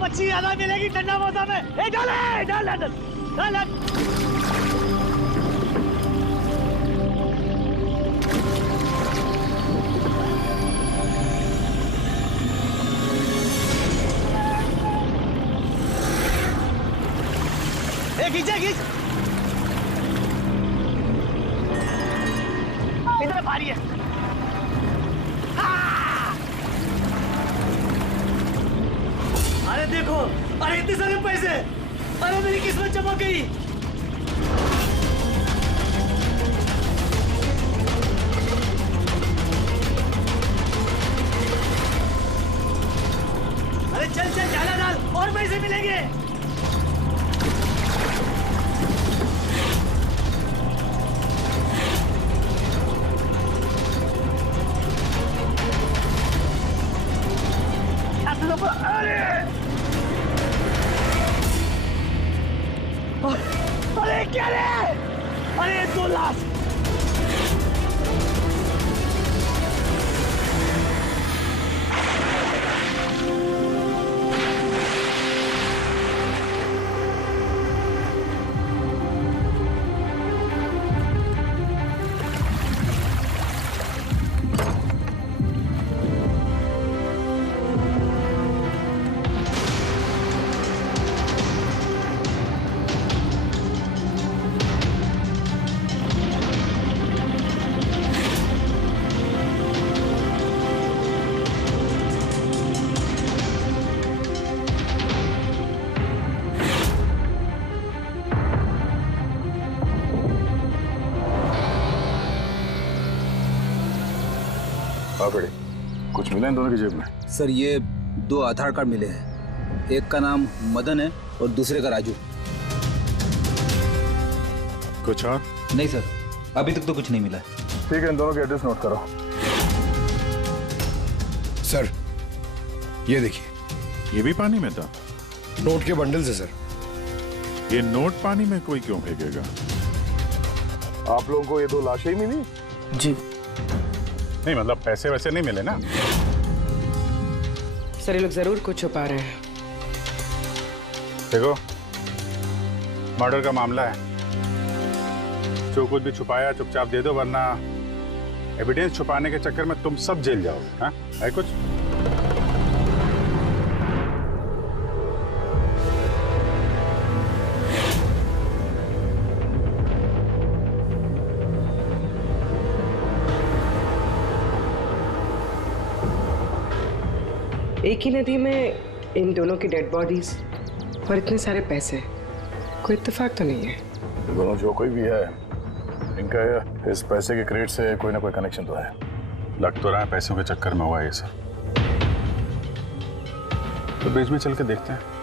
मच्छी ज्यादा मिलेगी ठंडा मौसम में। डाल डाल डाल डाल डाल। खींचा खींच, इधर भारी है। अरे देखो, अरे इतने सारे पैसे, अरे मेरी किस्मत चमक गई। अरे चल चल डाला डाल, और पैसे मिलेंगे। अरे क्या रे? अरे 2 लाख। कुछ मिला इन दोनों की जेब में? सर ये 2 आधार कार्ड मिले हैं, एक का नाम मदन है और दूसरे का राजू। कुछ और? नहीं सर, अभी तक तो कुछ नहीं मिला। ठीक है, इन दोनों के एड्रेस नोट करो। सर ये देखिए, ये भी पानी में था? नोट के बंडल से सर। ये नोट पानी में कोई क्यों फेंकेगा? आप लोगों को ये 2 लाशें ही मिली? जी नहीं, मतलब पैसे वैसे नहीं मिले ना? सर ये लोग जरूर कुछ छुपा रहे हैं। देखो, मर्डर का मामला है, जो कुछ भी छुपाया चुपचाप दे दो, वरना एविडेंस छुपाने के चक्कर में तुम सब जेल जाओगे। हाँ, है कुछ? एक ही नदी में इन दोनों की डेड बॉडीज और इतने सारे पैसे, कोई इत्तेफाक तो नहीं है। दोनों जो कोई भी है, इनका इस पैसे के क्रेडिट से कोई ना कोई कनेक्शन तो है। लग तो रहा है पैसों के चक्कर में हुआ ये सब। तो बीच में चल के देखते हैं।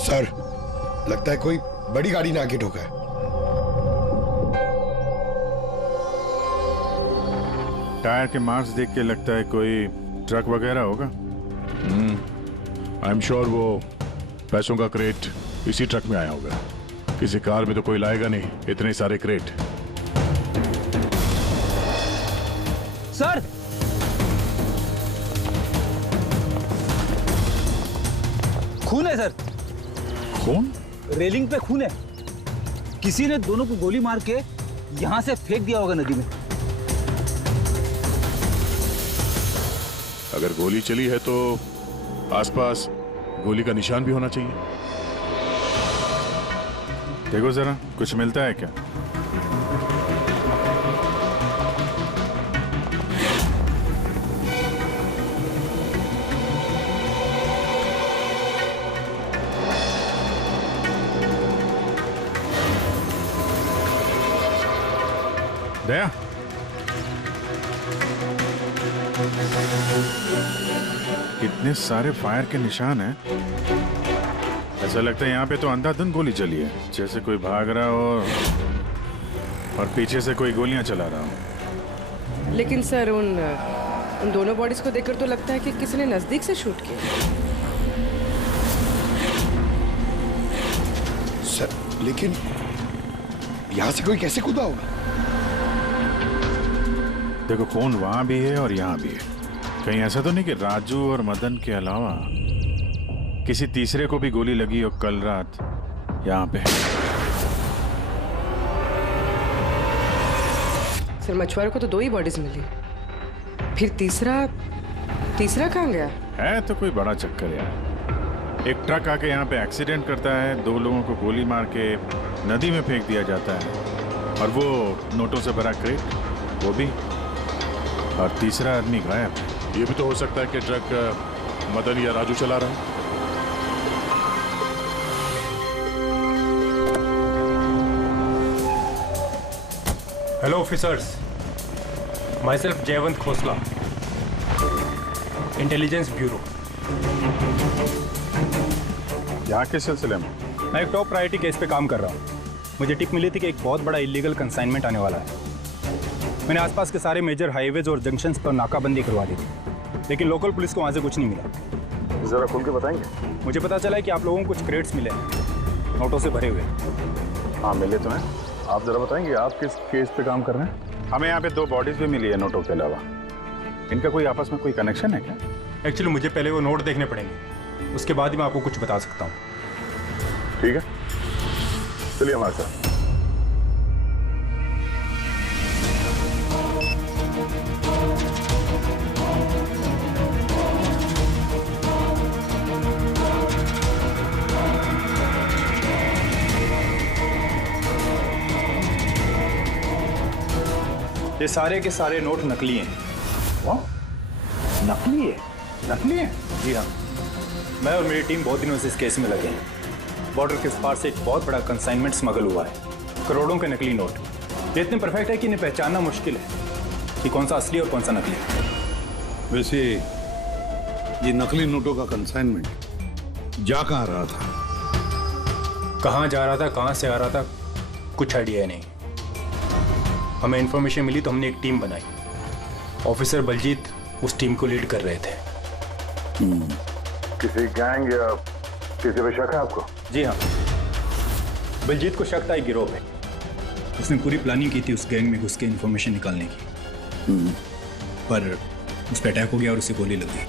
सर लगता है कोई बड़ी गाड़ी ने आके ठोका है। टायर के मार्क्स देख के लगता है कोई ट्रक वगैरह होगा। आई एम श्योर वो पैसों का क्रेट इसी ट्रक में आया होगा। किसी कार में तो कोई लाएगा नहीं इतने सारे क्रेट। सर खून है सर। खून? रेलिंग पे खून है। किसी ने दोनों को गोली मार के यहां से फेंक दिया होगा नदी में। अगर गोली चली है तो आसपास गोली का निशान भी होना चाहिए। देखो जरा, कुछ मिलता है क्या? दया, इतने सारे फायर के निशान हैं। ऐसा लगता है यहाँ पे तो अंधाधुंध गोली चली है, जैसे कोई भाग रहा हो और पीछे से कोई गोलियां चला रहा हो। लेकिन सर उन दोनों बॉडीज को देखकर तो लगता है कि किसी ने नजदीक से शूट किया। सर लेकिन यहाँ से कोई कैसे कूदा होगा? देखो, खून वहां भी है और यहाँ भी है। कहीं ऐसा तो नहीं कि राजू और मदन के अलावा किसी तीसरे को भी गोली लगी हो कल रात यहाँ पे? सर मछुआरों को तो 2 ही बॉडीज मिली, फिर तीसरा कहाँ गया? है तो कोई बड़ा चक्कर यार। एक ट्रक आके यहाँ पे एक्सीडेंट करता है, 2 लोगों को गोली मार के नदी में फेंक दिया जाता है, और वो नोटों से भरा क्रेट वो भी, और तीसरा आदमी गायब। ये भी तो हो सकता है कि ट्रक मदन या राजू चला रहा है। Hello officers, myself Jayavant Khosla, Intelligence Bureau. यहाँ के सिलसिले में मैं एक टॉप प्रायोरिटी केस पे काम कर रहा हूँ। मुझे टिप मिली थी कि एक बहुत बड़ा इलीगल कंसाइनमेंट आने वाला है। मैंने आसपास के सारे मेजर हाईवेज और जंक्शंस पर नाकाबंदी करवा दी थी, लेकिन लोकल पुलिस को वहाँ से कुछ नहीं मिला। जरा खुल के बताएंगे? मुझे पता चला है कि आप लोगों को कुछ क्रेट्स मिले हैं, नोटों से भरे हुए। हाँ मिले तो हैं। आप जरा बताएंगे आप किस केस पे काम कर रहे हैं? हमें यहाँ पे 2 बॉडीज भी मिली है नोटों के अलावा। इनका कोई आपस में कोई कनेक्शन है क्या? एक्चुअली मुझे पहले वो नोट देखने पड़ेंगे, उसके बाद ही मैं आपको कुछ बता सकता हूँ। ठीक है, चलिए हमारे साथ। ये सारे के सारे नोट नकली हैं। नकली है? नकली है? जी हाँ, मैं और मेरी टीम बहुत दिनों से इस केस में लगे हैं। बॉर्डर के पार से एक बहुत बड़ा कंसाइनमेंट स्मगल हुआ है, करोड़ों के नकली नोट। ये इतने परफेक्ट है कि इन्हें पहचानना मुश्किल है कि कौन सा असली और कौन सा नकली है। वैसे ये नकली नोटों का कंसाइनमेंट जा कहाँ रहा था? कहाँ जा रहा था, कहाँ से आ रहा था, कुछ आइडिया नहीं। हमें इन्फॉर्मेशन मिली तो हमने एक टीम बनाई। ऑफिसर बलजीत उस टीम को लीड कर रहे थे। किसी गैंग या किसी पे शक है आपको? जी हाँ, बलजीत को शक था एक गिरोह पे। उसने पूरी प्लानिंग की थी उस गैंग में घुस के इन्फॉर्मेशन निकालने की, पर उस पर अटैक हो गया और उसे गोली लग गई।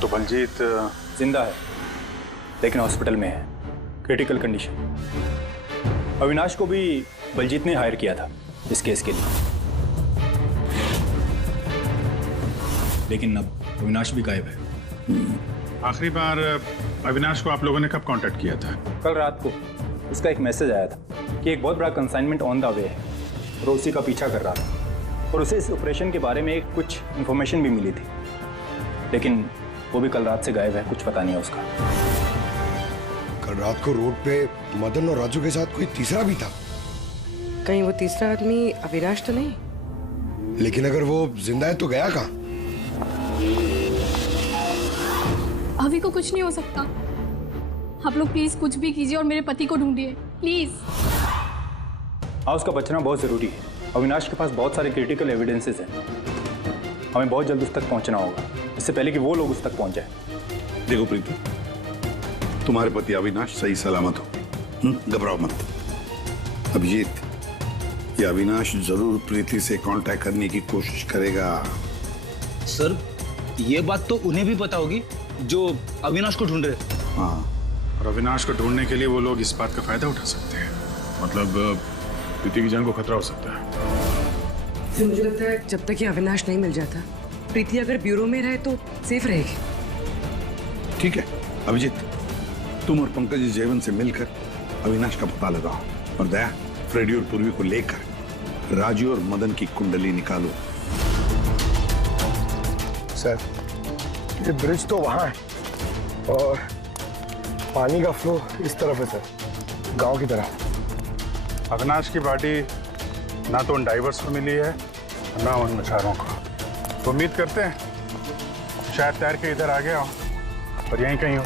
तो बलजीत जिंदा है, लेकिन हॉस्पिटल में है, क्रिटिकल कंडीशन। अविनाश को भी बलजीत ने हायर किया था इस केस के लिए, लेकिन अब अविनाश भी गायब है। आखिरी बार अविनाश को आप लोगों ने कब कांटेक्ट किया था? कल रात को उसका एक मैसेज आया था कि एक बहुत बड़ा कंसाइनमेंट ऑन द वे है और उसी का पीछा कर रहा था, और उसे इस ऑपरेशन के बारे में कुछ इन्फॉर्मेशन भी मिली थी, लेकिन वो भी कल रात से गायब है, कुछ पता नहीं है उसका। कल रात को रोड पे मदन और राजू के साथ कोई तीसरा भी था। कहीं वो तीसरा आदमी अविनाश तो नहीं? लेकिन अगर वो जिंदा है तो गया कहाँ? अभी को कुछ नहीं हो सकता। आप लोग प्लीज कुछ भी कीजिए और मेरे पति को ढूंढिए प्लीज। हाँ, उसका बचना बहुत जरूरी है। अविनाश के पास बहुत सारे क्रिटिकल एविडेंसेस हैं, हमें बहुत जल्द उस तक पहुंचना होगा, इससे पहले कि वो लोग उस तक पहुंच जाए। देखो प्रीति, तुम्हारे पति अविनाश सही सलामत हो, घबराओ मत। अभिजीत, ये अविनाश जरूर प्रीति से कांटेक्ट करने की कोशिश करेगा। सर, ये बात तो उन्हें भी पता होगी जो अविनाश को ढूंढ रहे। हाँ, और अविनाश को ढूंढने के लिए वो लोग इस बात का फायदा उठा सकते हैं, मतलब प्रीति की जान को खतरा हो सकता है। तो मुझे लगता है जब तक ये अविनाश नहीं मिल जाता, प्रीति अगर ब्यूरो में रहे तो सेफ रहेगी। ठीक है अभिजीत, तुम और पंकज जयवंत से मिलकर अविनाश का पता लगाओ, और दया फ्रेडी और पूर्वी को लेकर राजू और मदन की कुंडली निकालो। सर, ये ब्रिज तो वहां है और पानी का फ्लो इस तरफ है सर, गांव की तरफ। अविनाश की बॉडी ना तो उन डाइवर्स को मिली है ना उन मछुआरों को। तो उम्मीद करते हैं शायद तैर के इधर आ गया हो और यहीं कहीं हो।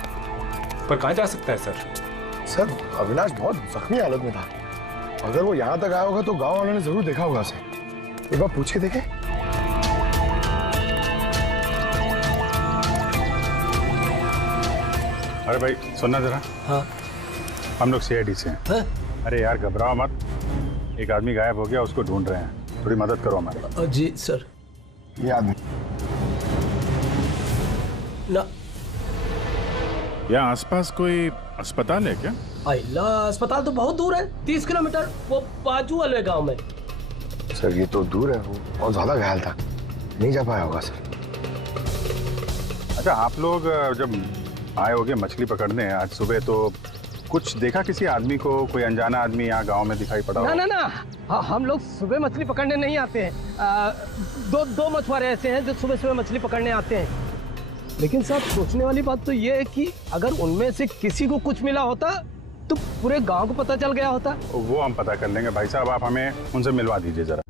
पर कहाँ जा सकता है सर? सर अविनाश बहुत जख्मी हालत में था। अगर वो यहाँ तक आया होगा तो गांव वालों ने जरूर देखा होगा उसे। एक बार पूछ के देखे। अरे भाई सुनना जरा। हाँ हम लोग सीआईडी से हैं। हाँ? अरे यार घबराओ मत, एक आदमी गायब हो गया, उसको ढूंढ रहे हैं, थोड़ी मदद करो हमारी। जी सर। ये आदमी ना यहाँ आसपास कोई अस्पताल है क्या? अल्लाह, अस्पताल तो बहुत दूर है, 30 किलोमीटर, वो बाजू वाले गांव में। सर ये तो दूर है, वो बहुत ज्यादा घायल था, नहीं जा पाया होगा सर। अच्छा आप लोग जब आए होगे मछली पकड़ने आज सुबह, तो कुछ देखा किसी आदमी को? कोई अनजाना आदमी यहाँ गांव में दिखाई पड़ा? ना ना ना, हम लोग सुबह मछली पकड़ने नहीं आते हैं। दो मछुआरे ऐसे हैं जो सुबह सुबह मछली पकड़ने आते हैं। लेकिन साहब सोचने वाली बात तो ये है कि अगर उनमें से किसी को कुछ मिला होता तो पूरे गांव को पता चल गया होता। वो हम पता कर लेंगे भाई साहब, आप हमें उनसे मिलवा दीजिए जरा।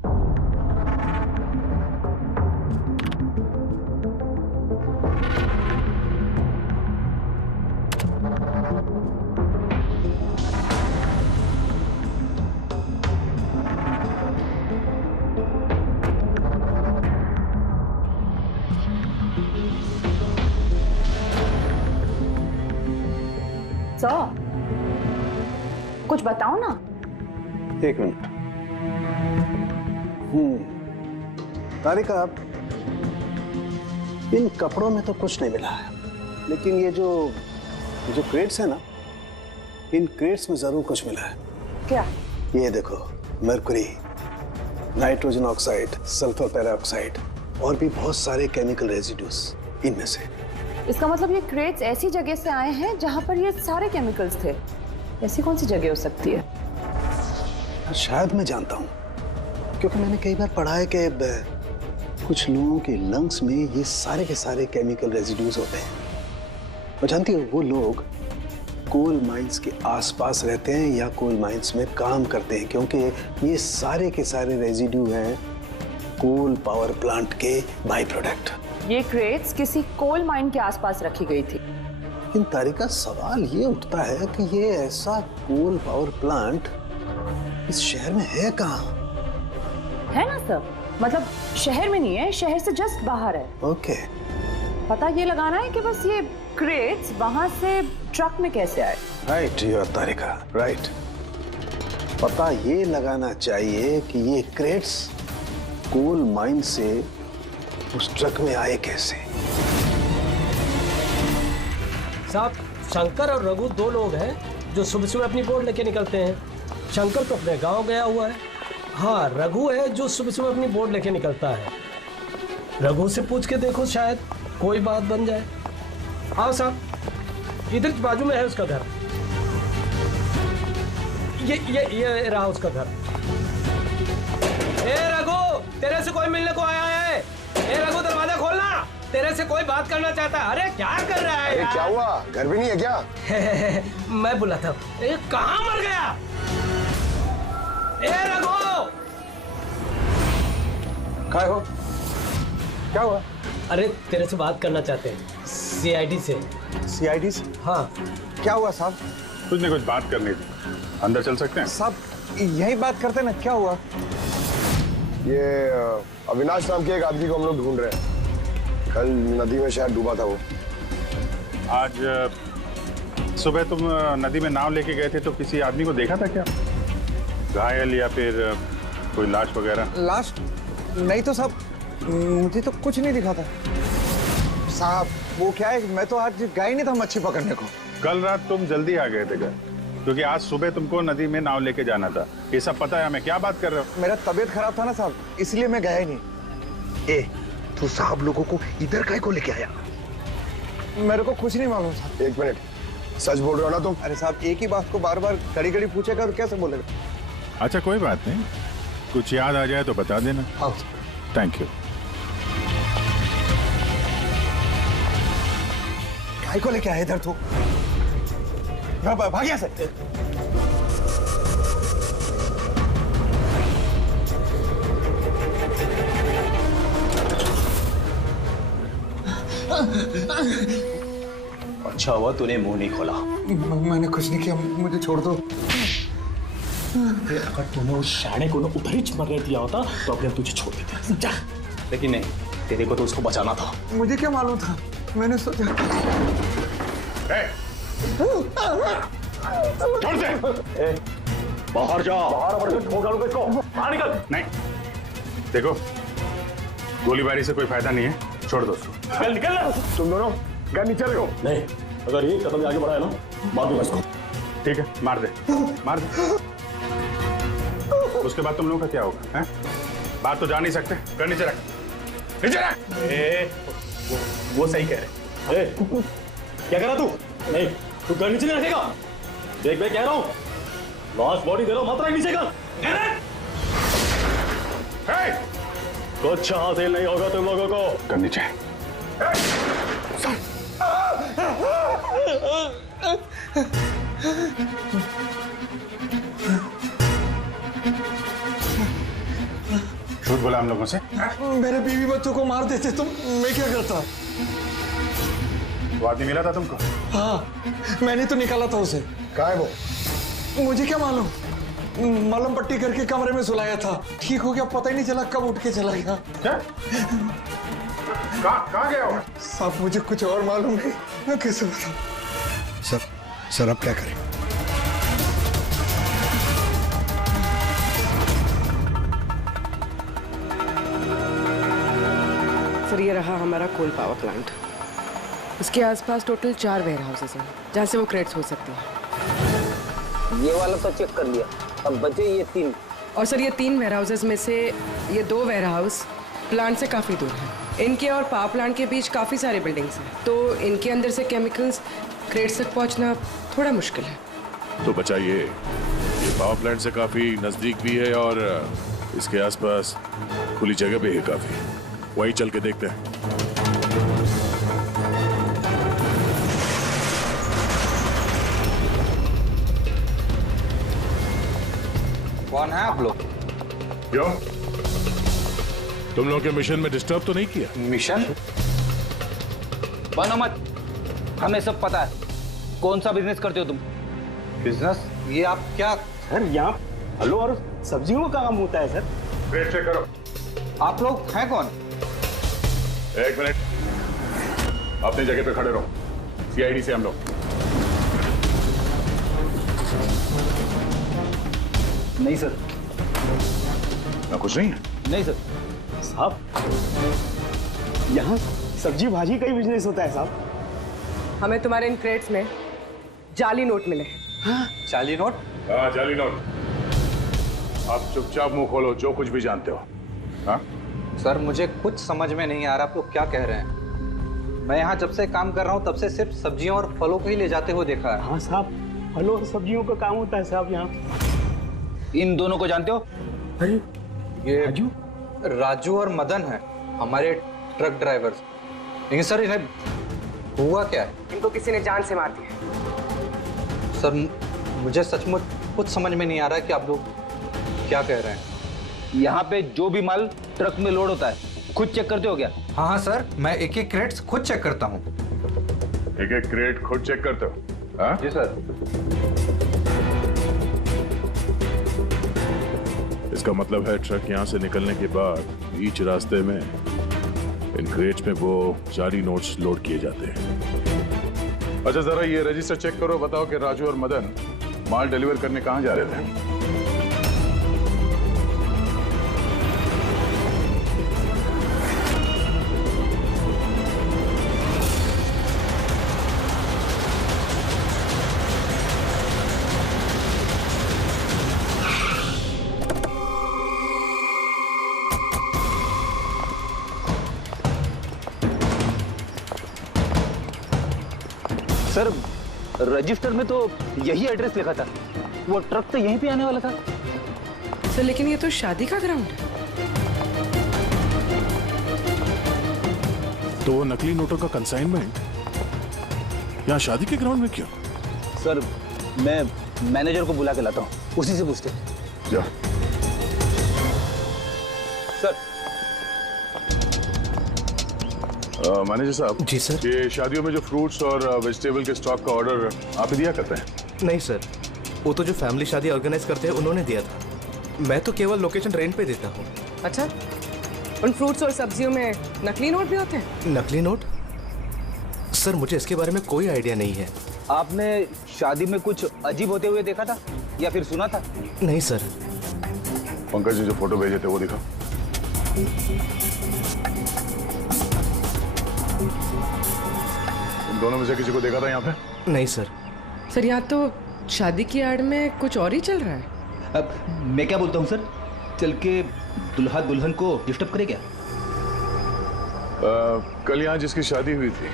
कुछ बताओ ना। एक मिनट। तारिका, इन कपड़ों में तो कुछ नहीं मिला है, लेकिन ये जो क्रेट्स है ना, इन क्रेट्स में जरूर कुछ मिला है। क्या? ये देखो, mercury, nitrogen oxide, sulphur peroxide और भी बहुत सारे केमिकल रेजिड्यूज इनमें से। इसका मतलब ये क्रेट्स ऐसी जगह से आए हैं जहां पर ये सारे केमिकल्स थे। ऐसी कौन सी जगह हो सकती है? शायद मैं जानता हूँ, क्योंकि मैंने कई बार पढ़ा है कि कुछ लोगों के लंग्स में ये सारे के सारे केमिकल रेजिड्यूज होते हैं। और जानती हो, वो लोग कोल माइंस के आसपास रहते हैं या कोल माइंस में काम करते हैं, क्योंकि ये सारे के सारे रेजिड्यू हैं कोल पावर प्लांट के बाई प्रोडक्ट। ये क्रेट्स किसी कोल माइन के आसपास रखी गई थी। इन तारिका, सवाल ये उठता है कि ये ऐसा कोल पावर प्लांट इस शहर में है कहाँ? है ना सर, मतलब शहर में नहीं है, शहर से जस्ट बाहर है। ओके। पता ये लगाना है कि बस ये क्रेट्स वहां से ट्रक में कैसे आए। Right you Tarika, right. पता ये लगाना चाहिए कि ये क्रेट्स कोल माइन से उस ट्रक में आए कैसे। साहब, शंकर और रघु दो लोग हैं जो सुबह सुबह अपनी बोट लेके निकलते हैं। शंकर तो अपने गांव गया हुआ है। हाँ, रघु है जो सुबह सुबह अपनी बोट लेके निकलता है। रघु से पूछ के देखो, शायद कोई बात बन जाए। आओ साहब, इधर बाजू में है उसका घर। ये रहा उसका घर। ए रघु, तेरे से कोई मिलने को आया है। ए रघु, दरवाजा खोलना, तेरे से कोई बात करना चाहता है। अरे क्या कर रहा है? अरे क्या हुआ, घर भी नहीं है क्या? मैं बुलाता हूँ। कहाँ मर गया? ए रघु, क्या हो? क्या हुआ? अरे तेरे से बात करना चाहते हैं, सीआईडी से। सीआईडी से? हाँ। क्या हुआ साहब? कुछ नहीं, कुछ बात करनी थी। अंदर चल सकते हैं? साहब यही बात करते हैं ना, क्या हुआ? ये अविनाश नाम के एक आदमी को हम लोग ढूंढ रहे हैं। कल नदी में शायद डूबा था वो। आज सुबह तुम नदी में नाव लेके गए थे, तो किसी आदमी को देखा था क्या? घायल या फिर कोई लाश वगैरह? लाश नहीं तो साहब, मुझे तो कुछ नहीं दिखा था साहब। वो क्या है, मैं तो आज गया ही नहीं था मच्छी पकड़ने को। कल रात तुम जल्दी आ गए थे घर, क्योंकि आज सुबह तुमको नदी में नाव लेके जाना था। ये सब पता है हमें, क्या बात कर रहे हो? मेरा तबीयत खराब था ना साहब, इसलिए मैं गया ही नहीं। ए, तू साहब लोगों को इधर काहे को लेके आया? मेरे को कुछ नहीं मालूम साहब। एक मिनट, सच बोल रहे हो ना तुम? अरे साहब, एक ही बात को बार बार घड़ी घड़ी पूछेगा तो कैसे बोलेगा? अच्छा कोई बात नहीं, कुछ याद आ जाए तो बता देना। हाँ। Thank you. काय को लेके आया इधर तू? भाग यहाँ से। अच्छा हुआ तूने मुंह नहीं खोला। मैंने कुछ नहीं किया, मुझे छोड़ दो। अगर तूने उस शाणे को उधर ही मरने दिया होता तो अभी हम तुझे छोड़ देते। जा। लेकिन नहीं, तेरे को तो उसको बचाना था। मुझे क्या मालूम था, मैंने सोचा। छोड़ दे। बाहर जा। बाहर ठोक डालूंगा इसको। बाहर निकल। नहीं, देखो गोलीबारी से कोई फायदा नहीं है, छोड़ दो उसको। निकल निकल। तुम दोनों क्या नीचे रहो? नहीं, अगर ये कदम आगे बढ़ाया ना, मार दूंगा इसको। ठीक है, मार दे, मार दे। उसके बाद तुम लोगों का क्या होगा? हैं? बात तो जा नहीं सकते। कर नीचे रख, नीचे रख। वो सही कह रहे। क्या कह रहा तू? नहीं, तू कर नीचे नहीं रखेगा। देख मैं कह रहा हूँ, लास्ट बॉडी दे रहा हूँ, मात्रा नीचे का। कुछ हासिल नहीं होगा तुम लोगों को। कर नीचे। झूठ बोला हम लोगों से। मेरे बीवी बच्चों को मार देते तुम, मैं क्या करता? वो आदमी मिला था तुमको? हाँ, मैंने तो निकाला था उसे। कहाँ है वो? मुझे क्या मालूम, मलम पट्टी करके कमरे में सुलाया था, ठीक हो गया, पता ही नहीं चला कब उठ के चला गया। क्या? कहाँ गया होगा? साहब मुझे कुछ और मालूम नहीं, मैं कैसे बताऊं? सर अब क्या करें? सर ये रहा हमारा कोल पावर प्लांट। इसके आसपास टोटल 4 वेयर हाउसेस हैं जहाँ से वो क्रेट्स हो सकते हैं। ये वाला तो चेक कर लिया, अब बचे ये 3। और सर ये 3 वेयर हाउसेस में से ये 2 वेयर हाउस प्लांट से काफ़ी दूर हैं। इनके और पावर प्लांट के बीच काफ़ी सारे बिल्डिंग्स हैं, तो इनके अंदर से केमिकल्स क्रेट्स तक पहुँचना थोड़ा मुश्किल है। तो बचाइए, ये पावर प्लांट से काफी नजदीक भी है और इसके आसपास खुली जगह भी है काफी, वही चल के देखते हैं। कौन है आप लोग? क्यों? तुम लोग के मिशन में डिस्टर्ब तो नहीं किया? मिशन? बनो मत, हमें सब पता है। कौन सा बिजनेस करते हो तुम? बिजनेस? ये आप क्या? सर यहाँ फलों और सब्जियों का काम होता है सर। वेट चेक करो। आप लोग हैं कौन? एक मिनट, अपनी जगह पे खड़े रहो। सीआईडी से हम लोग। नहीं सर। ना कुछ नहीं है? नहीं सर। साहब यहाँ सब्जी भाजी का ही बिजनेस होता है साहब। हमें तुम्हारे इन क्रेट्स में जाली नोट मिले। हाँ? जाली नोट? हाँ जाली नोट। आप चुपचाप मुंह खोलो, जो कुछ भी जानते हो। हाँ? सर मुझे कुछ समझ में नहीं आ रहा, आप लोग क्या कह रहे हैं? मैं यहाँ जब से काम कर रहा हूँ तब से सिर्फ सब्जियों और फलों को ही ले जाते हुए देखा है। हाँ साहब, फलों और सब्जियों का काम होता है साहब यहाँ। इन दोनों को जानते हो? अरे ये राजू और मदन है, हमारे ट्रक ड्राइवर्स। लेकिन सर इन्हें हुआ क्या है? इनको किसी ने जान से मार दिया। सर मुझे सचमुच कुछ समझ में नहीं आ रहा है कि आप लोग क्या कह रहे हैं। यहाँ पे जो भी माल ट्रक में लोड होता है खुद चेक करते हो क्या? हाँ हाँ सर, मैं एक एक क्रेट्स खुद चेक करता हूँ। एक एक क्रेट खुद चेक करते हो? हाँ? जी सर। इसका मतलब है ट्रक यहाँ से निकलने के बाद बीच रास्ते में इन क्रेट्स में वो जाली नोट्स लोड किए जाते हैं। अच्छा जरा ये रजिस्टर चेक करो, बताओ कि राजू और मदन माल डिलीवर करने कहाँ जा रहे थे? सर रजिस्टर में तो यही एड्रेस लिखा था, वो ट्रक तो यहीं पे आने वाला था। सर लेकिन ये तो शादी का ग्राउंड है। तो वो नकली नोटों का कंसाइनमेंट यहाँ शादी के ग्राउंड में क्यों? सर मैं मैनेजर को बुला के लाता हूँ, उसी से पूछते। जा। सर मैनेजर साहब। जी सर। ये शादियों में जो फ्रूट्स और वेजिटेबल के स्टॉक का ऑर्डर आप ही दिया करते हैं? नहीं सर, वो तो जो फैमिली शादी ऑर्गेनाइज करते हैं उन्होंने दिया था। मैं तो केवल लोकेशन रेंट पे देता हूँ। अच्छा, उन फ्रूट्स और सब्जियों में नकली नोट भी होते हैं? नकली नोट? सर मुझे इसके बारे में कोई आइडिया नहीं है। आपने शादी में कुछ अजीब होते हुए देखा था या फिर सुना था? नहीं सर। पंकज ने जो फोटो भेजे थे वो दिखा। तुम दोनों में से किसी को देखा था यहाँ पे? नहीं सर। सर यहाँ तो शादी की आड़ में कुछ और ही चल रहा है। अब मैं क्या बोलता हूँ सर, चल के दुल्हा दुल्हन को डिस्टर्ब करे क्या? कल यहाँ जिसकी शादी हुई थी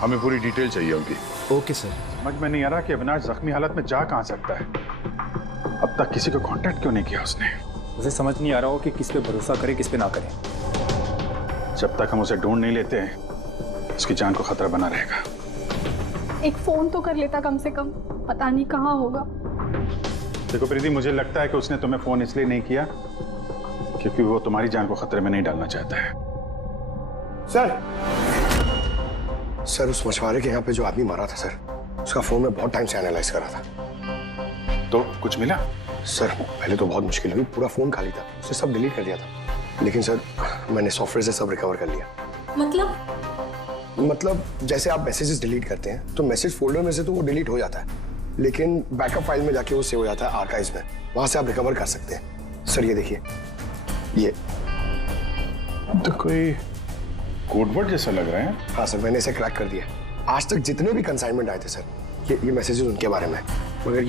हमें पूरी डिटेल चाहिए उनकी। Okay sir. समझ में नहीं आ रहा कि अविनाश जख्मी हालत में जा कहाँ सकता है। अब तक किसी को कांटेक्ट क्यों नहीं किया उसने? मुझे समझ नहीं आ रहा हो कि किस पे भरोसा करे किस पे ना करे। जब तक हम उसे ढूंढ नहीं लेते हैं उसकी जान को खतरा बना रहेगा। एक फोन तो कर लेता कम से कम, पता नहीं कहाँ होगा। देखो प्रीति, मुझे लगता है कि उसने तुम्हें फोन इसलिए नहीं किया क्योंकि वो तुम्हारी जान को खतरे में नहीं डालना चाहता है। सर उस मछुआरे के यहाँ पे जो आदमी मारा था सर, उसका फोन में बहुत टाइम से एनालाइज करा था। तो कुछ मिला? सर पहले तो बहुत मुश्किल हुई, पूरा फोन खाली था, उसने सब डिलीट कर दिया था। लेकिन सर मैंने सॉफ्टवेयर से सब रिकवर कर लिया। मतलब जैसे आप मैसेजेस डिलीट करते हैं तो मैसेज फोल्डर में से तो वो डिलीट हो जाता है, लेकिन बैकअप फाइल में जाके वो सेव हो जाता है आर्काइव्स में, वहां से आप रिकवर कर सकते हैं। सर ये देखिए, ये तो कोई कोडवर्ड जैसा लग रहा है। हाँ सर, मैंने इसे क्रैक कर दिया। आज तक जितने भी कंसाइनमेंट आए थे सर, ये मैसेजेस उनके बारे में है, मगर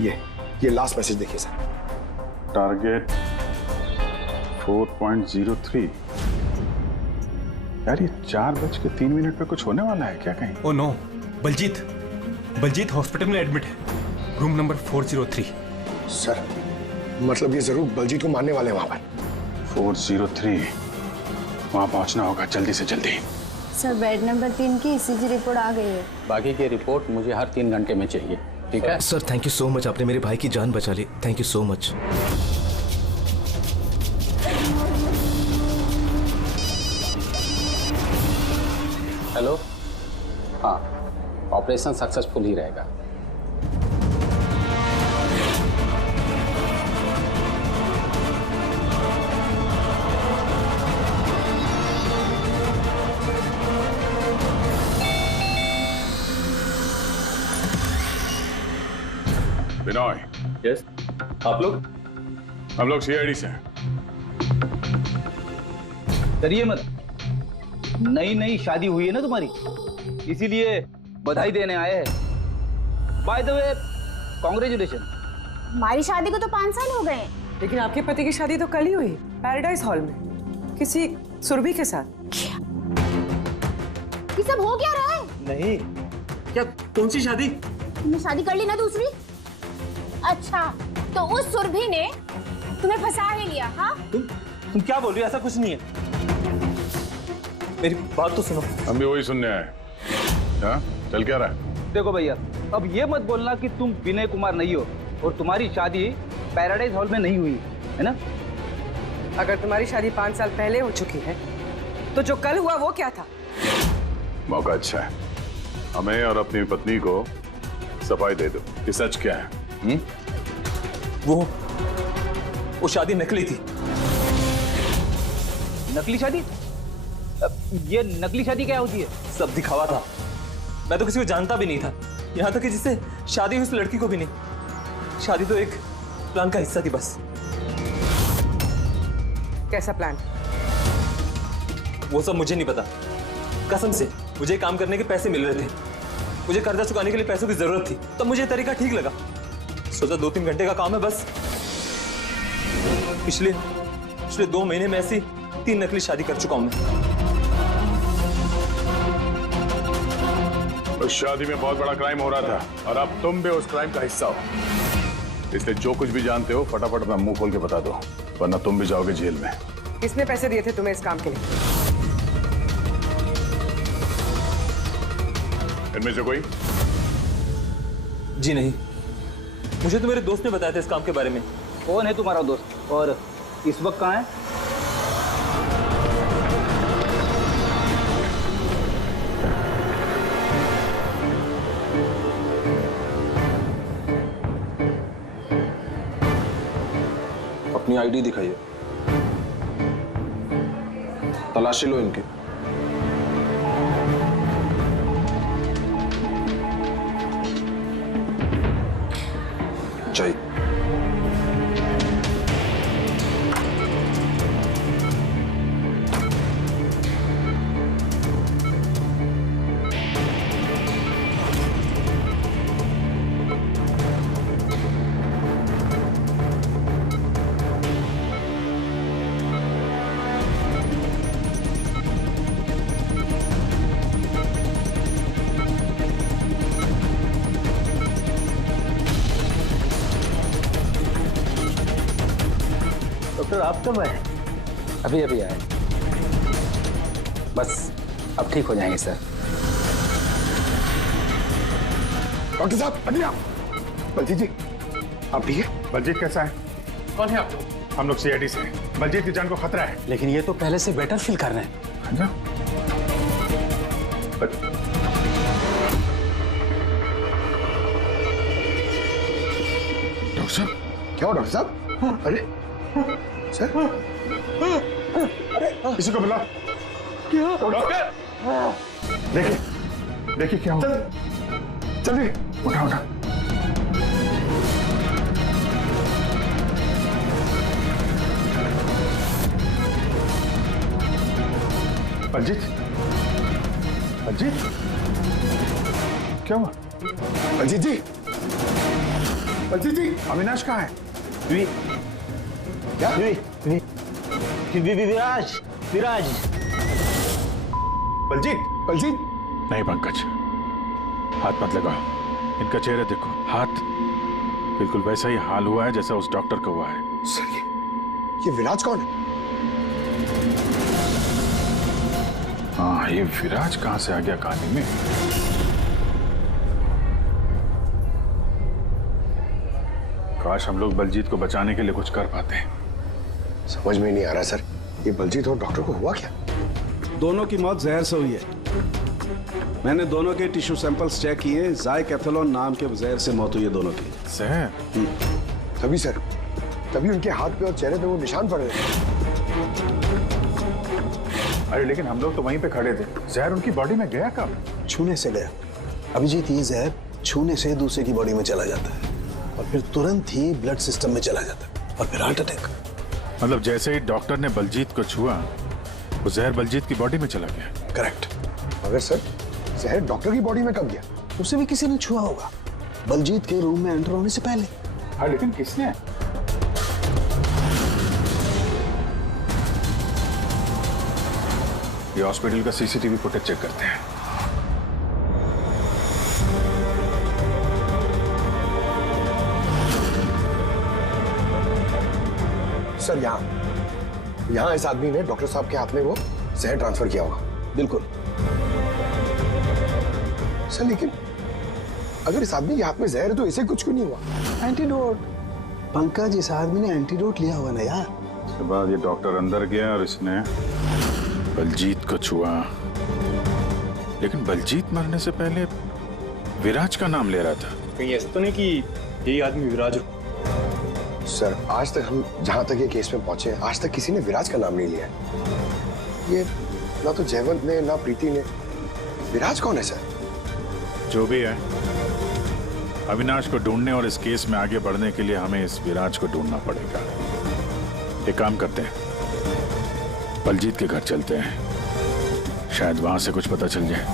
ये लास्ट मैसेज देखिए सर। टारगेट 4.03। यार ये 4:03 पे कुछ होने वाला है क्या कहीं? ओ नो, बलजीत हॉस्पिटल में एडमिट है, रूम नंबर 403। सर मतलब ये जरूर बलजीत को मारने वाले हैं वहां पर। 403, वहां पहुंचना होगा जल्दी से जल्दी। सर बेड नंबर 3 की ईसीजी रिपोर्ट आ गई है। बाकी की रिपोर्ट मुझे हर 3 घंटे में चाहिए, ठीक है? Sir thank you so much, आपने मेरे भाई की जान बचा ली। Thank you so much. Hello, हाँ, ऑपरेशन सक्सेसफुल ही रहेगा। बिनॉय। यस। आप लोग? हम लोग सीआईडी से हैं। डरिए मत, नई शादी हुई है ना तुम्हारी, इसीलिए बधाई देने आए हैं। By the way congratulation. हमारी शादी को तो 5 साल हो गए। लेकिन आपके पति की शादी तो कल ही हुई, पैराडाइज हॉल में, किसी सुरभि के साथ। ये सब हो क्या रहा है? नहीं, क्या कौन सी शादी? तुमने शादी कर ली ना दूसरी? अच्छा, तो उस सुरभि ने तुम्हें फंसा ही लिया? हाँ, तुम क्या बोल रही हो? ऐसा कुछ नहीं है। मेरी बात तो सुनो। हम भी वही सुनने आए। हाँ, चल क्या रहा है? देखो भैया, अब ये मत बोलना कि तुम विनय कुमार नहीं हो और तुम्हारी शादी पैराडाइज हॉल में नहीं हुई है ना? अगर तुम्हारी शादी 5 साल पहले हो चुकी है तो जो कल हुआ वो क्या था? मौका अच्छा है, हमें और अपनी पत्नी को सफाई दे दो कि सच क्या है। वो शादी नकली थी। नकली शादी? ये नकली शादी क्या होती है? सब दिखावा था। मैं तो किसी को जानता भी नहीं था, यहाँ तक कि जिससे शादी हुई उस लड़की को भी नहीं। शादी तो एक प्लान का हिस्सा थी बस। कैसा प्लान? वो सब मुझे नहीं पता, कसम से। मुझे काम करने के पैसे मिल रहे थे, मुझे कर्जा चुकाने के लिए पैसों की जरूरत थी, तब मुझे तरीका ठीक लगा। सोचा 2-3 घंटे का काम है बस। पिछले 2 महीने में ऐसी 3 नकली शादी कर चुका हूं मैं। उस शादी में बहुत बड़ा क्राइम हो रहा था और अब तुम भी उस क्राइम का हिस्सा हो, इसलिए जो कुछ भी जानते हो फटाफट अपना मुंह खोल के बता दो, वरना तुम भी जाओगे जेल में। किसने पैसे दिए थे तुम्हें इस काम के लिए? इनमें से कोई? जी नहीं, मुझे तो मेरे दोस्त ने बताया था इस काम के बारे में। कौन है तुम्हारा दोस्त और इस वक्त कहाँ है? अपनी आईडी दिखाइए। तलाशी लो इनकी। चाहिए। डॉक्टर आप कब आए? अभी अभी आए, बस अब ठीक हो जाएंगे सर। डॉक्टर साहब अभी आप। बलजीत जी आप ठीक है? बलजीत कैसा है? कौन है आप लोग? हम लोग सीआईडी से हैं। बलजीत की जान को खतरा है। लेकिन ये तो पहले से बेटर फील कर रहे हैं। डॉक्टर साहब क्या हो? डॉक्टर साहब अरे सर किसी को बुला। क्या डॉक्टर? देखिए देखिए क्या हुआ। चलिए उठा उठा। बलजीत बलजीत क्या हुआ? बलजीत जी बलजीत जी अविनाश कहाँ है? क्या? विराज विराज। बलजीत बलजीत नहीं पंकज, हाथ मत लगाओ। इनका चेहरा देखो, हाथ बिल्कुल वैसा ही हाल हुआ है जैसा उस डॉक्टर का हुआ है। सर ये विराज कौन है? हाँ ये विराज कहाँ से आ गया कहानी में? काश हम लोग बलजीत को बचाने के लिए कुछ कर पाते। समझ में नहीं आ रहा सर, ये बलजीत और डॉक्टर को हुआ क्या? दोनों की मौत जहर से हुई है। मैंने दोनों के टिश्यू सैंपल्स चेक किए, ज़ाइकैथोलोन नाम के जहर से मौत हुई है दोनों की। जहर? तभी सर, तभी उनके हाथ पे और चेहरे पे वो निशान पड़ रहे। अरे लेकिन हम लोग तो वहीं पे खड़े थे, जहर उनकी बॉडी में गया कब? छूने से गया। अभिजीत, ये जहर छूने से दूसरे की बॉडी में चला जाता है और फिर तुरंत ही ब्लड सिस्टम में चला जाता है और फिर हार्ट अटैक। मतलब जैसे ही डॉक्टर ने बलजीत को छुआ, वो जहर बलजीत की बॉडी में चला गया। करेक्ट। मगर सर जहर डॉक्टर की बॉडी में कब गया? उसे भी किसी ने छुआ होगा, बलजीत के रूम में एंटर होने से पहले। हाँ लेकिन किसने? ये हॉस्पिटल का सीसीटीवी फुटेज चेक करते हैं। सर यहाँ इस आदमी ने डॉक्टर साहब के हाथ में वो जहर ट्रांसफर किया होगा। बिल्कुल सर, लेकिन अगर इस आदमी के हाथ में जहर है तो इसे कुछ क्यों नहीं हुआ? एंटीडोट। पंकज, इस आदमी ने एंटीडोट लिया हुआ ना यार। उसके बाद ये डॉक्टर अंदर गया और इसने बलजीत को छुआ। लेकिन बलजीत मरने से पहले विराज का नाम ले रहा था। कहीं ऐसा तो नहीं कि यही आदमी विराज हो? सर आज तक हम जहां तक ये केस में पहुंचे, आज तक किसी ने विराज का नाम नहीं लिया है। ये ना तो जयवंत ने ना प्रीति ने। विराज कौन है सर? जो भी है, अविनाश को ढूंढने और इस केस में आगे बढ़ने के लिए हमें इस विराज को ढूंढना पड़ेगा। एक काम करते हैं, बलजीत के घर चलते हैं, शायद वहां से कुछ पता चल जाए।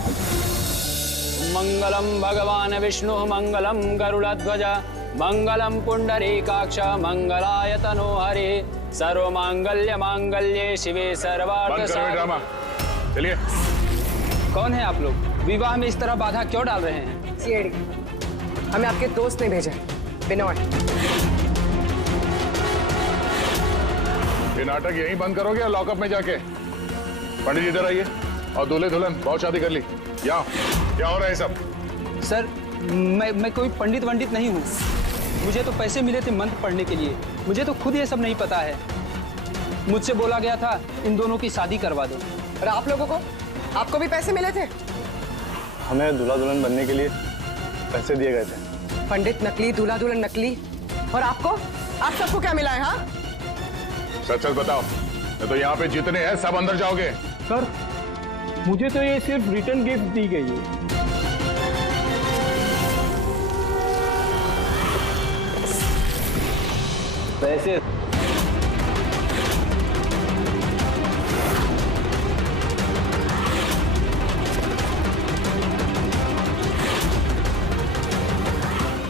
मंगलम भगवान विष्णु मंगलम गरुड़ध्वज मंगलम पुंडरीकाक्ष मंगलाय तनो हरे सर्व मांगल्य मांगल्ये शिवे सर्वार्थ ड्रामा। चलिए। कौन है आप लोग? विवाह में इस तरह बाधा क्यों डाल रहे हैं? सीआईडी, हमें आपके दोस्त ने भेजा, बिनोय। ये नाटक यहीं बंद करोगे या लॉकअप में जाके? पंडित जी इधर आइए और दूल्हे दुल्हन बहुत शादी कर ली। क्या हो रहा है सब? सर मैं कोई पंडित वंडित नहीं हूँ। मुझे तो पैसे मिले थे मंत्र पढ़ने के लिए। मुझे तो खुद ये सब नहीं पता है। मुझसे बोला गया था इन दोनों की शादी करवा दो। और आप लोगों को? आपको भी पैसे मिले थे? हमें दूल्हा दुल्हन बनने के लिए पैसे दिए गए थे। पंडित नकली, दूल्हा दुल्हन नकली। और आपको? आप सबको क्या मिला है? हाँ, सच सच बताओ, नहीं तो यहाँ पे जितने हैं सब अंदर जाओगे। सर मुझे तो ये सिर्फ रिटर्न गिफ्ट दी गई है। पैसे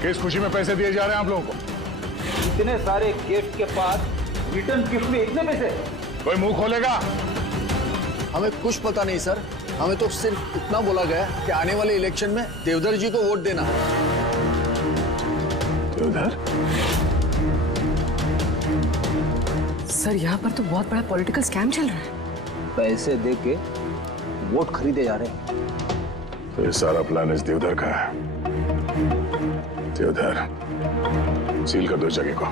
किस खुशी में पैसे दिए जा रहे हैं आप लोगों को? इतने सारे गिफ्ट के पास रिटर्न गिफ्ट में इतने पैसे? कोई मुंह खोलेगा? हमें कुछ पता नहीं सर, हमें तो सिर्फ इतना बोला गया कि आने वाले इलेक्शन में देवधर जी को वोट देना। देवधर? सर यहाँ पर तो बहुत बड़ा पॉलिटिकल स्कैम चल रहा है। पैसे दे के वोट खरीदे जा रहे हैं। तो ये सारा प्लान इस देवधर का है। देवधर, सील कर दो इस जगह को।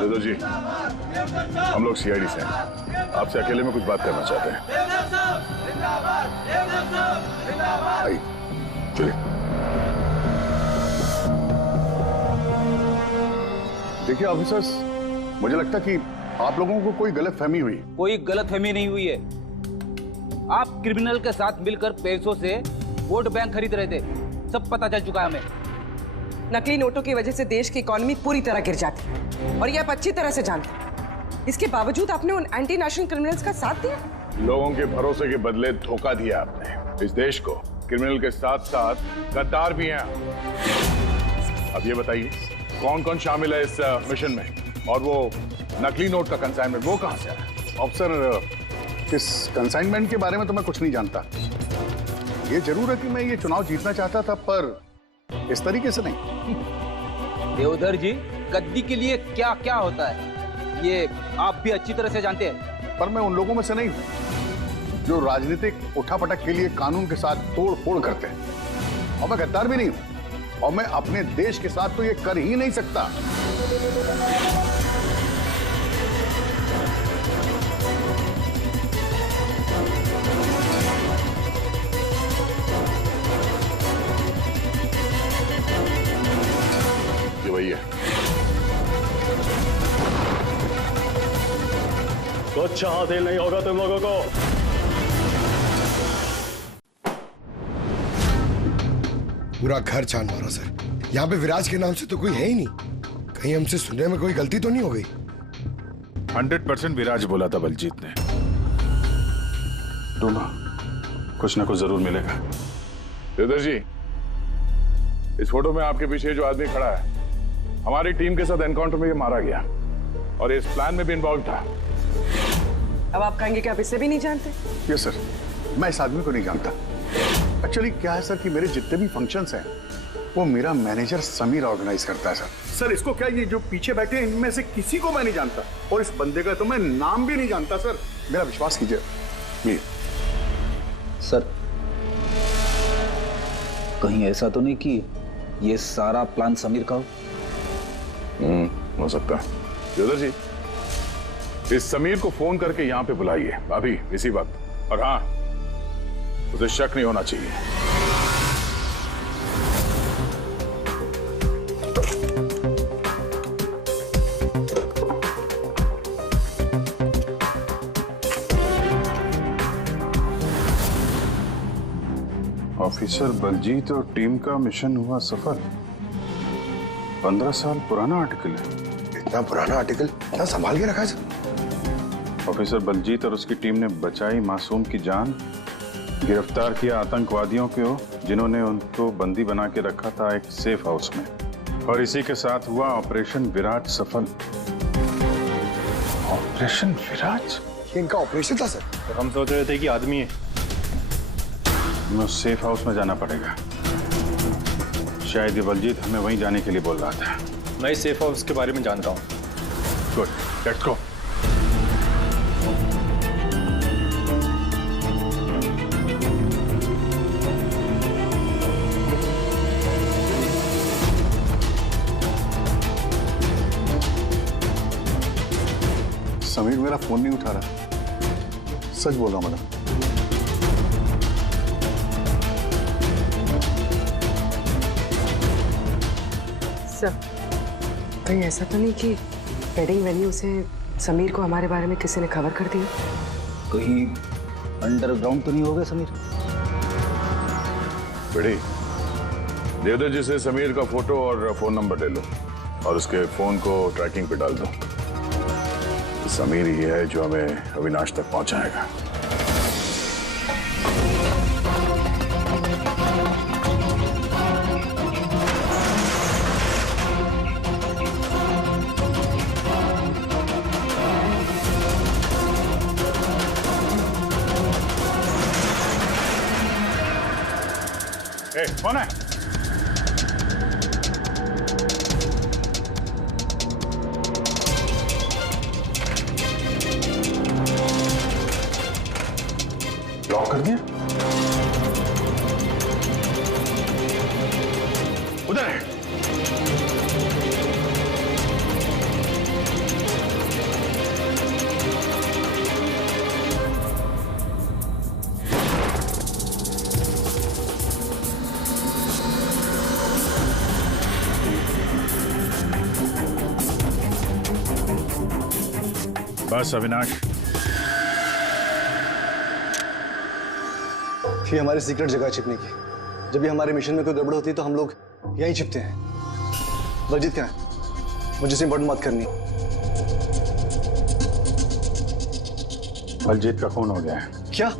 देवधर जी, हम लोग सीआईडी से हैं, आपसे अकेले में कुछ बात करना चाहते हैं। आइए, चलिए। देखिए ऑफिसर्स, मुझे लगता है कि आप लोगों को कोई गलतफहमी हुई। कोई गलतफहमी नहीं हुई है। आप क्रिमिनल के साथ मिलकर पैसों से वोट बैंक खरीद रहे थे, सब पता चल चुका है हमें। नकली नोटों की वजह से देश की इकोनॉमी पूरी तरह गिर जाती है और ये आप अच्छी तरह से जानते हैं। इसके बावजूद आपने उन एंटी नेशनल क्रिमिनल्स का साथ दिया। लोगों के भरोसे के बदले धोखा दिया आपने। इस देश को क्रिमिनल के साथ साथ गद्दार भी हैं। अब ये बताइए कौन कौन शामिल है इस मिशन में, और वो नकली नोट का कंसाइनमेंट वो कहां से आया? ऑफिसर, इस कंसाइनमेंट के बारे में तो मैं कुछ नहीं जानता। ये जरूर है कि मैं ये चुनाव जीतना चाहता था, पर इस तरीके से नहीं। देवधर जी, गद्दी के लिए क्या क्या होता है ये आप भी अच्छी तरह से जानते हैं। पर मैं उन लोगों में से नहीं हूं जो राजनीतिक उठापटक के लिए कानून के साथ तोड़ फोड़ करते हैं, और मैं गद्दार भी नहीं हूं, और मैं अपने देश के साथ तो ये कर ही नहीं सकता। ये वही है। कुछ हासिल नहीं होगा तुम लोगों को। पूरा घर छान मारा सर। यहाँ पे विराज के नाम से तो कोई है ही नहीं। कहीं हमसे सुनने में कोई गलती तो नहीं हो गई? 100% विराज बोला था बलजीत ने। डूमा, कुछ ना कुछ जरूर मिलेगा। देवधर जी, इस फोटो में आपके पीछे जो आदमी खड़ा है, हमारी टीम के साथ एनकाउंटर में ये मारा गया और इस प्लान में भी इन्वॉल्व था। अब आप कहेंगे कि आप इसे भी नहीं जानते? यस सर, मैं इस आदमी को नहीं जानता। एक्चुअली क्या है सर कि मेरे जितने भी फंक्शंस हैं वो मेरा मैनेजर समीर ऑर्गेनाइज करता है सर। इसको क्या, ये जो पीछे बैठे हैं इनमें से किसी को मैं नहीं जानता, और इस बंदे का तो मैं नाम भी नहीं जानता सर। मेरा विश्वास कीजिए प्लीज। सर, कहीं ऐसा तो नहीं कि ये सारा प्लान समीर का हो? हो सकता है। देवधर जी, इस समीर को फोन करके यहाँ पे बुलाइए अभी इसी वक्त, और हाँ, उसे शक नहीं होना चाहिए। ऑफिसर बलजीत और टीम का मिशन हुआ सफल। 15 साल पुराना आर्टिकल है। इतना पुराना आर्टिकल इतना संभाल के रखा है सर? ऑफिसर बलजीत और उसकी टीम ने बचाई मासूम की जान, गिरफ्तार किया आतंकवादियों को जिन्होंने उनको बंदी बना के रखा था एक सेफ हाउस में, और इसी के साथ हुआ ऑपरेशन विराज सफल। ऑपरेशन विराज? ये इनका ऑपरेशन था सर? तो हम सोच रहे थे कि आदमी है। हमें उस सेफ हाउस में जाना पड़ेगा। शायद ये बलजीत हमें वहीं जाने के लिए बोल रहा था। मैं इस सेफ हाउस के बारे में जानता हूँ। Good, let's go. समीर मेरा फोन नहीं उठा रहा। सच बोल रहा हूं मैडम। सर, कहीं ऐसा तो नहीं कि वेडिंग वेन्यू से समीर को हमारे बारे में किसी ने खबर कर दिया? कहीं अंडरग्राउंड तो नहीं हो गया समीर? बेटी, देवदत्त जी से समीर का फोटो और फोन नंबर ले लो और उसके फोन को ट्रैकिंग पे डाल दो। समीर ही है जो हमें अविनाश तक पहुंचाएगा। कौन है? लॉक कर दिया? उधर है। बस अविनाश, ये हमारी सीक्रेट जगह है छिपने की। जब भी हमारे मिशन में कोई गड़बड़ होती है तो हम लोग यहीं छिपते हैं। बलजीत कहाँ है? मुझे से इंपॉर्टेंट बात करनी। बलजीत का खून हो गया है। क्या?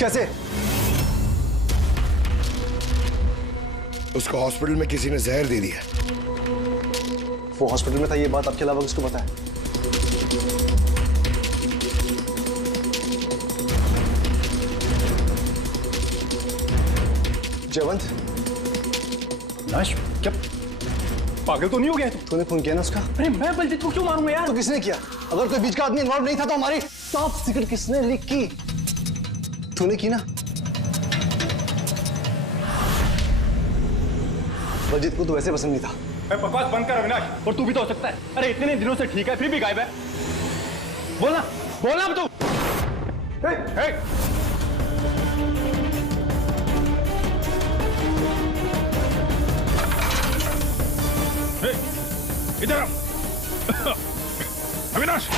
कैसे? उसको हॉस्पिटल में किसी ने जहर दे दिया। वो हॉस्पिटल में था, ये बात आपके अलावा किसको पता है? जयवंत, नाश, क्या पागल तो नहीं हो गया तू? तूने खून किया ना उसका? अरे मैं बलजीत को क्यों मारूंगा यार? तो किसने किया? अगर कोई बीच का आदमी इन्वॉल्व नहीं था तो हमारी टॉप सीक्रेट किसने लीक की? तूने की ना? बलजीत को तो वैसे पसंद नहीं था। मैं बकवास बंद कर अविनाश, और तू भी तो हो सकता है। अरे इतने दिनों से ठीक है फिर भी गायब है। बोलना बोलना अब तू। इधर अविनाश,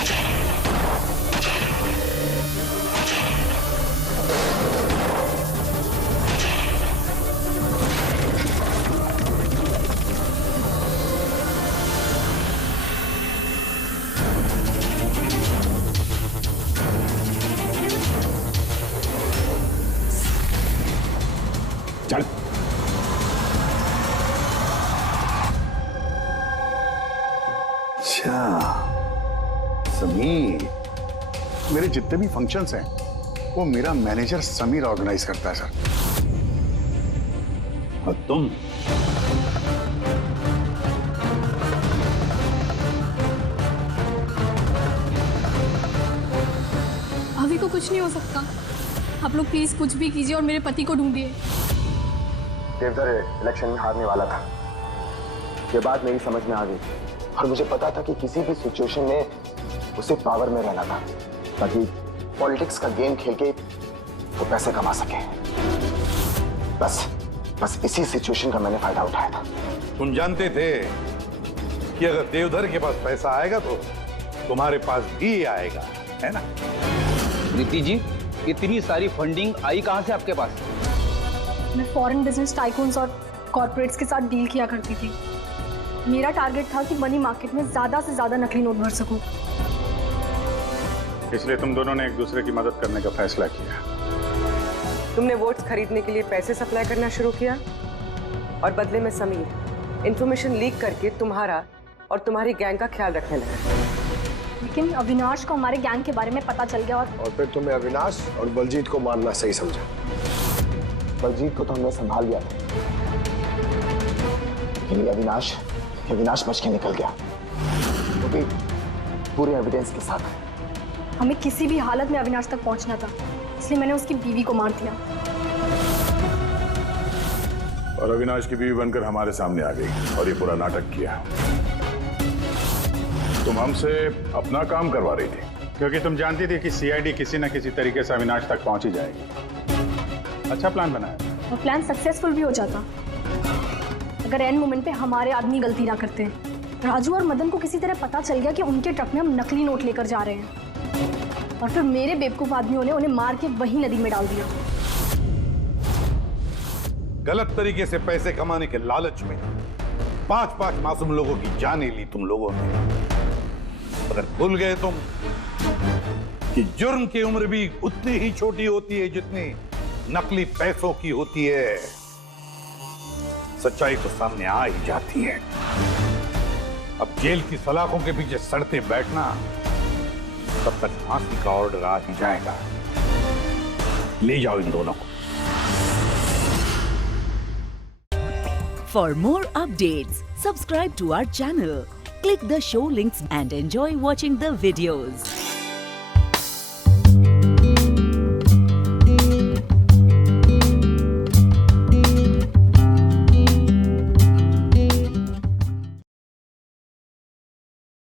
चल। अच्छा समीर, मेरे जितने भी फंक्शंस हैं वो मेरा मैनेजर समीर ऑर्गेनाइज करता है सर। और तुम? अभी को कुछ नहीं हो सकता। आप लोग प्लीज कुछ भी कीजिए और मेरे पति को ढूंढिए। देवधर इलेक्शन में हारने वाला था, ये बात मेरी समझ में आ गई और मुझे पता था कि किसी भी सिचुएशन में उसे पावर में रहना था ताकि पॉलिटिक्स का गेम खेल के वो पैसे कमा सके। बस इसी सिचुएशन का मैंने फायदा उठाया था। तुम जानते थे कि अगर देवधर के पास पैसा आएगा तो तुम्हारे पास भी आएगा, है ना? प्रीति जी, इतनी सारी फंडिंग आई कहां से आपके पास? मैं फॉरेन बिजनेस टाइकून्स और कॉर्पोरेट्स के साथ डील किया करती थी। मेरा टारगेट था कि मनी मार्केट में ज्यादा से ज्यादा नकली नोट भर सकूं। इसलिए तुम दोनों ने एक दूसरे की मदद करने का फैसला किया। तुमने वोट्स खरीदने के लिए पैसे सप्लाई करना शुरू किया और बदले में समीर इंफॉर्मेशन लीक करके तुम्हारा और तुम्हारी गैंग का ख्याल रखने लगा। लेकिन अविनाश को हमारे गैंग के बारे में पता चल गया और फिर तुमने अविनाश और बलजीत को मारना सही समझा। बलजीत को तो हमने संभाल लिया था, लेकिन अविनाश बच के निकल गया, क्योंकि पूरे एविडेंस के साथ। हमें किसी भी हालत में अविनाश तक पहुंचना था, इसलिए मैंने उसकी बीवी को मार दिया। और अविनाश की बीवी बनकर हमारे सामने आ गई और ये पूरा नाटक किया। तुम हमसे अपना काम करवा रही थी, क्योंकि तुम जानती थी कि सीआईडी किसी न किसी तरीके से अविनाश तक पहुंच ही जाएगी। अच्छा प्लान बनाया। और प्लान सक्सेसफुल भी हो जाता अगर एंड मोमेंट पे हमारे आदमी गलती ना करते। राजू और मदन को किसी तरह पता चल गया कि उनके ट्रक में हम नकली नोट लेकर जा रहे हैं और फिर मेरे बेवकूफ आदमियों ने उन्हें मार के वही नदी में डाल दिया। गलत तरीके से पैसे कमाने के लालच में 5-5 मासूम लोगों की जानें ली तुम लोगों ने। अगर भूल गए तुम कि जुर्म की उम्र भी उतनी ही छोटी होती है जितनी नकली पैसों की होती है। सच्चाई तो सामने आ ही जाती है। अब जेल की सलाखों के पीछे सड़ते बैठना, तब तक फांसी का ऑर्डर आ ही जाएगा। ले जाओ इन दोनों को। For more updates, subscribe to our channel, click the show links and enjoy watching the videos.